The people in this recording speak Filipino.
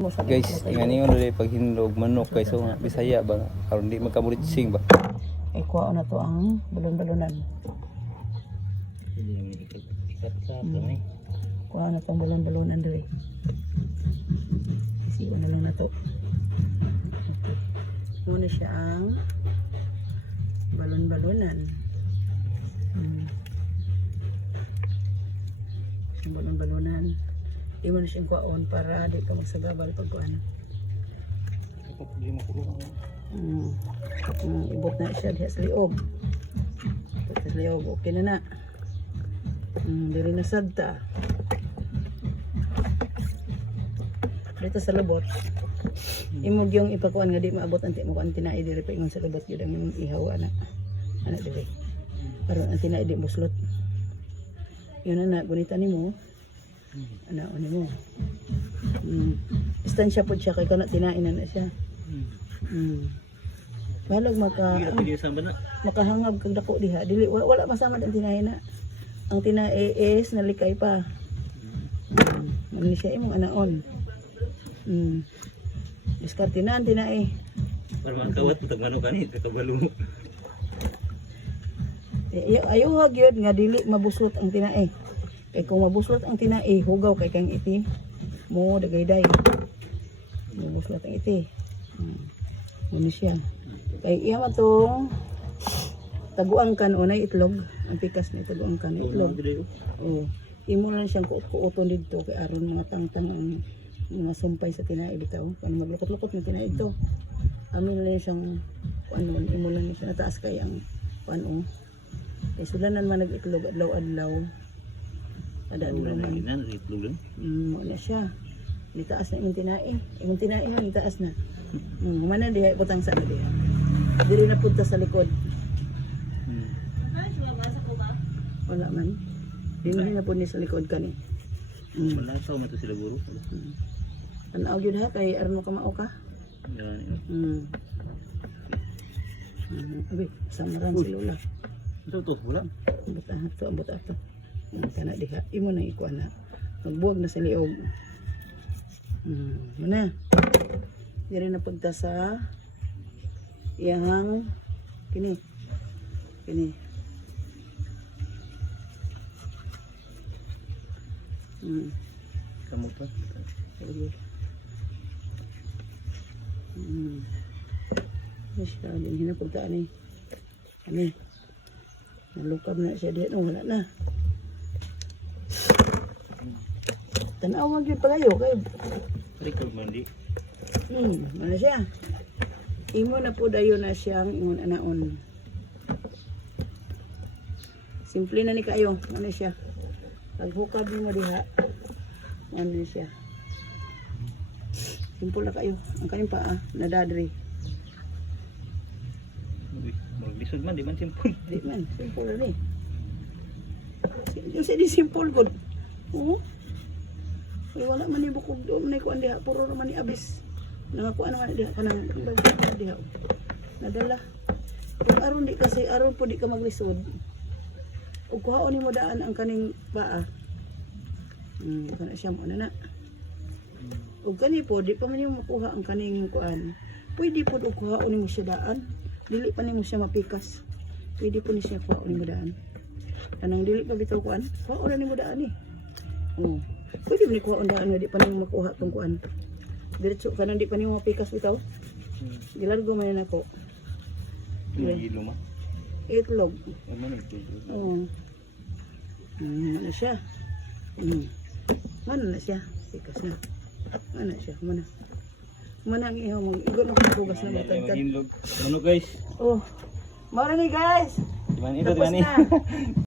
Guys, ingani yun ulit pag hinlog manok kay so nga Bisaya ba karon di magkamuritsing ba. Ay kuha na to ang balon-balonan. Kuha na to ang balon-balonan dali. Isiwa na lang na to. Muna siya ang balon-balonan. Ang balon-balonan. Di mo na siyang kuhaon para di ka magsagabal pag kuhaan. Ibot na siya diha sa liog. Ibot sa liog. Okay na na. Diri na sagta. Dito sa labot. Imog yung ipakuan nga di maabot ang mo kuan tinai diri pa ingon sa labot gyud ang ihaw ana. Ana diri. Karon ang tinai di muslot. Yun na gunita nimo. Ano mo? Istansya po siya kay kana tinainan na siya. Balag makahangab kag dako diha. Dili wala masama ang tinaina. Ang tinae is nalikay pa. Mani siya imong anaon. Diskarte na ang tinae. Para makawat putag ano kani kakabalo. Ayaw gyud nga dili mabusot ang tinae. Kay kung mabuslot ang tinai, hugaw kay kang iti. Mo dagayday. Mabuslot ang iti. Muna siya. Kay iya matong taguang kan unay itlog. Ang pikas ni taguang kan itlog. Oh, imo lang siyang kuuton dito kay aron mga tangtang ang mga sumpay sa tinai bitaw. Kung maglukot-lukot ng tinai ito. Amin lang siyang ano, imo lang siya nataas kay ang ano. Kay sulanan man nag-itlog adlaw-adlaw. Ada naman itlog lang. Ano siya. Itaas na imong tinai. Imong tinai na itaas na. Mana diha butang sa diha. Diri na punta sa likod. Wala man. Dili na pud ni sa likod kani. Malasaw man to sila guro. Tanaw gyud ha kay aron mo ka mao ka. Yan. Abi, samaran si Lola. Ito to, wala. Ambot ato. Kana diha imo na ikuan na magbuwag na sa liog. Muna diri na pagta sa iyang kini Kamot pa. Siya din hinapagta ni ani nalukab na siya diha no wala na. Tanaw man gyud pagayo kay Record man di. Ano siya? Imo na po dayon na siyang ingon anaon. Simple na ni kayo. Ano siya? Pag hukab mo diha. Ano siya? Simple na kayo. Ang kanin pa nadadri. Maglisod man di man simple. Di man simple na ni. Di simple good. Oo. Ay wala man ni bukog doon na kuan diha puro man ni abis. Nangakuan naman diha kanang diha. Nadala. Kung aron di kasi aron po di ka maglisod. Ug kuhaon nimo daan ang kaning paa. Kana siya mo na. Ug kani po di pa man nimo makuha ang kaning kuan. Pwede po og kuhaon nimo siya daan. Dili pa nimo siya mapikas. Pwede po ni siya kuhaon nimo daan. Kanang dili pa bitaw kuan. Kuhaon na nimo daan ni. Pwede mo ni kuha undaan nga di pa nang makuha tong kuan. Diretso ka nang di pa nimo mapikas bitaw. Gilargo man na ko. Gilo ma. Itlog. Ano ito? Ano siya? Mana na siya? Pikas na. Mana siya? Mana ang ihaw mo? Igon ang pugas na matagtag. Ano guys? Mara ni guys. Diman ito, diman